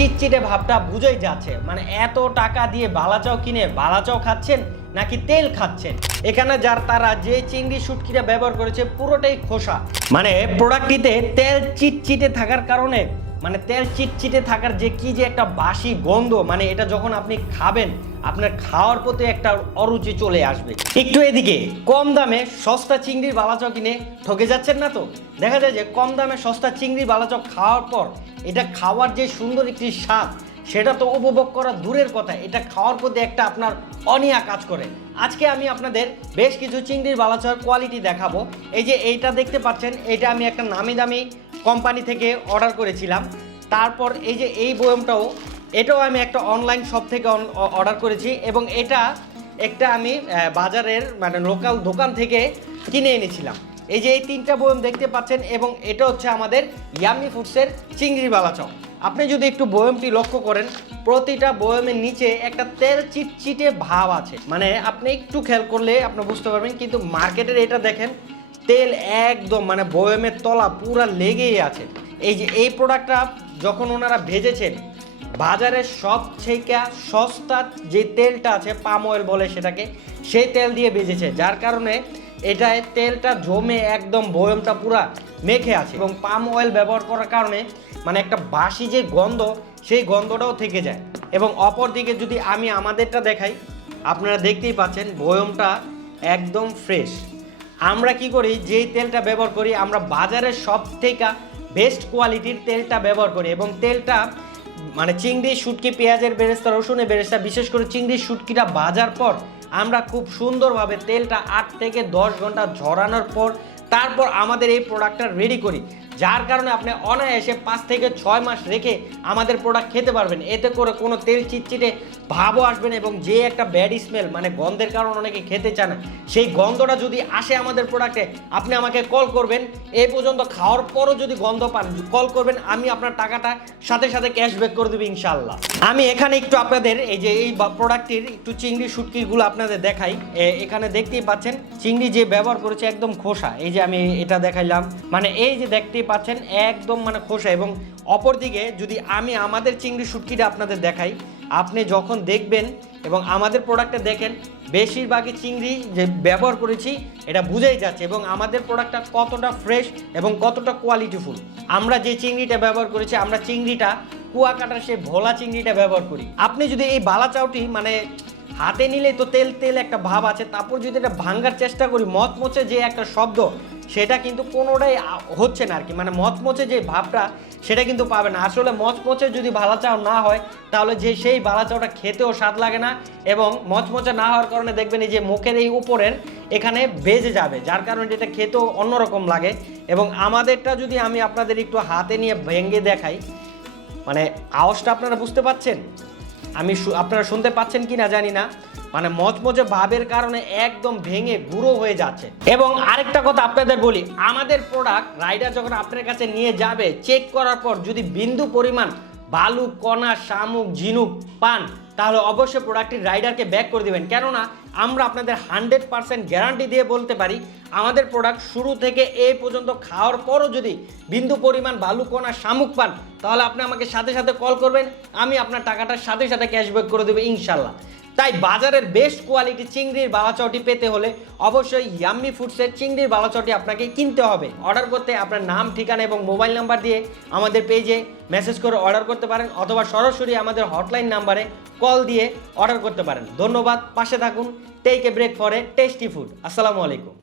চিটচিটে ভাবটা বুঝেই যাচ্ছে, মানে এত টাকা দিয়ে বালাচাও কিনে বালাচাও খাচ্ছেন নাকি তেল খাচ্ছেন। এখানে তারা যে চিংড়ি শুটকিটা ব্যবহার করেছে পুরোটাই খোসা, মানে প্রোডাক্টটিতে তেল চিটচিটে থাকার কারণে, মানে তেল চিটচিটে থাকার যে কি যে একটা বাসি গন্ধ, মানে এটা যখন আপনি খাবেন আপনার খাওয়ার প্রতি একটা অরুচি চলে আসবে। একটু এদিকে কম দামে সস্তা চিংড়ির বালাচাও কিনে ঠকে যাচ্ছেন না তো? দেখা যায় যে কম দামে সস্তা চিংড়ির বালাচাও খাওয়ার পর এটা খাওয়ার যে সুন্দর একটি স্বাদ সেটা তো উপভোগ করা দূরের কথা, এটা খাওয়ার প্রতি একটা আপনার অনীহা কাজ করে। আজকে আমি আপনাদের বেশ কিছু চিংড়ির বালাচার কোয়ালিটি দেখাবো। এই যে এইটা দেখতে পাচ্ছেন, এটা আমি একটা নামি দামি কোম্পানি থেকে অর্ডার করেছিলাম। তারপর এই যে এই বয়মটাও, এটাও আমি একটা অনলাইন শপ থেকে অর্ডার করেছি এবং এটা একটা আমি বাজারের মানে লোকাল দোকান থেকে কিনে এনেছিলাম। এই যে এই তিনটা বয়ম দেখতে পাচ্ছেন এবং এটা হচ্ছে আমাদের ইয়াম্মি ফুডসের চিংড়ির বালাচাও। আপনি যদি একটু বয়মটি লক্ষ্য করেন, প্রতিটা বয়মের নিচে একটা তেল চিটচিটে ভাব আছে, মানে আপনি একটু খেয়াল করলে আপনি বুঝতে পারবেন। কিন্তু মার্কেটের এটা দেখেন তেল একদম মানে বয়মের তলা পুরা লেগেই আছে। এই যে এই প্রোডাক্টটা যখন ওনারা ভেজেছেন বাজারের সবথেকে সস্তা যে তেলটা আছে পাম অয়েল বলে সেটাকে, সেই তেল দিয়ে ভেজেছে, যার কারণে এটায় তেলটা জমে একদম বয়মটা পুরা মেখে আছে এবং পাম অয়েল ব্যবহার করার কারণে মানে একটা বাসি যে গন্ধ সেই গন্ধটাও থেকে যায়। এবং অপর দিকে যদি আমি আমাদেরটা দেখাই, আপনারা দেখতেই পাচ্ছেন বয়মটা একদম ফ্রেশ। আমরা কি করি, যেই তেলটা ব্যবহার করি আমরা বাজারের সব থেকে বেস্ট কোয়ালিটির তেলটা ব্যবহার করি এবং তেলটা মানে চিংড়ি শুটকি পেঁয়াজের বেরেস্তা রসুনের বেরেস্তা, বিশেষ করে চিংড়ি শুটকিটা ভাজার পর আমরা খুব সুন্দরভাবে তেলটা 8 থেকে 10 ঘন্টা ঝরানোর পর তারপর আমাদের এই প্রোডাক্টটা রেডি করি, যার কারণে আপনি অনায়াসে 5 থেকে 6 মাস রেখে আমাদের প্রোডাক্ট খেতে পারবেন। এতে করে কোনো তেল চিটচিটে ভাবও আসবে না এবং যে একটা ব্যাড স্মেল মানে গন্ধের কারণে অনেকে খেতে চায় না, সেই গন্ধটা যদি আসে আমাদের প্রোডাক্টে, আপনি আমাকে কল করবেন। এই পর্যন্ত খাওয়ার পরও যদি গন্ধ পান কল করবেন, আমি আপনার টাকাটা সাথে সাথে ক্যাশব্যাক করে দেবো ইনশাল্লাহ। আমি এখানে একটু আপনাদের এই যে এই প্রোডাক্টটির একটু চিংড়ি শুটকিগুলো আপনাদের দেখাই। এখানে দেখতেই পাচ্ছেন চিংড়ি যে ব্যবহার করেছে একদম খোসা। এই যে আমি এটা দেখাইলাম, মানে এই যে দেখতেই পাচ্ছেন একদম মানে খোসা। এবং অপরদিকে যদি আমি আমাদের চিংড়ি শুটকিটা আপনাদের দেখাই, আপনি যখন দেখবেন এবং আমাদের প্রোডাক্টটা দেখেন, বেশিরভাগই চিংড়ি যে ব্যবহার করেছি এটা বুঝেই যাচ্ছে এবং আমাদের প্রোডাক্টটা কতটা ফ্রেশ এবং কতটা কোয়ালিটিফুল। আমরা যে চিংড়িটা ব্যবহার করেছি, আমরা চিংড়িটা কুয়াকাটার সেই ভোলা চিংড়িটা ব্যবহার করি। আপনি যদি এই বালাচাওটি মানে হাতে নিলেই তো তেল তেল একটা ভাব আছে, তারপর যদি এটা ভাঙার চেষ্টা করি মচমচে যে একটা শব্দ সেটা কিন্তু কোনোটাই হচ্ছে না আর কি, মানে মচমচে যে ভাবটা সেটা কিন্তু পাবে না। আসলে মচমচে যদি বালাচাও না হয় তাহলে যে সেই বালাচাওটা খেতেও স্বাদ লাগে না এবং মচমচে না হওয়ার কারণে দেখবেন এই যে মুখের এই উপরের এখানে বেজে যাবে, যার কারণে এটা খেতেও অন্যরকম লাগে। এবং আমাদেরটা যদি আমি আপনাদের একটু হাতে নিয়ে ভেঙে দেখাই, মানে আওয়াজটা আপনারা বুঝতে পাচ্ছেন, আপনারা শুনতে পাচ্ছেন কি না জানি না, মানে মচমচে ভাবের কারণে একদম ভেঙে গুঁড়ো হয়ে যাচ্ছে। এবং আরেকটা কথা আপনাদের বলি, আমাদের প্রোডাক্ট রাইডার যখন আপনার কাছে নিয়ে যাবে চেক করার পর যদি বিন্দু পরিমাণ বালু কণা শামুক ঝিনুক পান তাহলে অবশ্যই প্রোডাক্টটি রাইডারকে ব্যাক করে দেবেন। কেননা আমরা আপনাদের 100% গ্যারান্টি দিয়ে বলতে পারি আমাদের প্রোডাক্ট শুরু থেকে এই পর্যন্ত খাওয়ার পরও যদি বিন্দু পরিমাণ বালু কণা শামুক পান তাহলে আপনি আমাকে সাথে সাথে কল করবেন, আমি আপনার টাকাটার সাথে সাথে ক্যাশব্যাক করে দেবো ইনশাল্লাহ। তাই বাজারের বেস্ট কোয়ালিটি চিংড়ির বালাচাওটি পেতে হলে অবশ্যই ইয়াম্মি ফুডসের চিংড়ির বালাচাওটি আপনাকে কিনতে হবে। অর্ডার করতে আপনার নাম ঠিকানা এবং মোবাইল নাম্বার দিয়ে আমাদের পেজে মেসেজ করে অর্ডার করতে পারেন অথবা সরাসরি আমাদের হটলাইন নাম্বারে কল দিয়ে অর্ডার করতে পারেন। ধন্যবাদ, পাশে থাকুন। Take a break for a tasty food. আসসালামু আলাইকুম।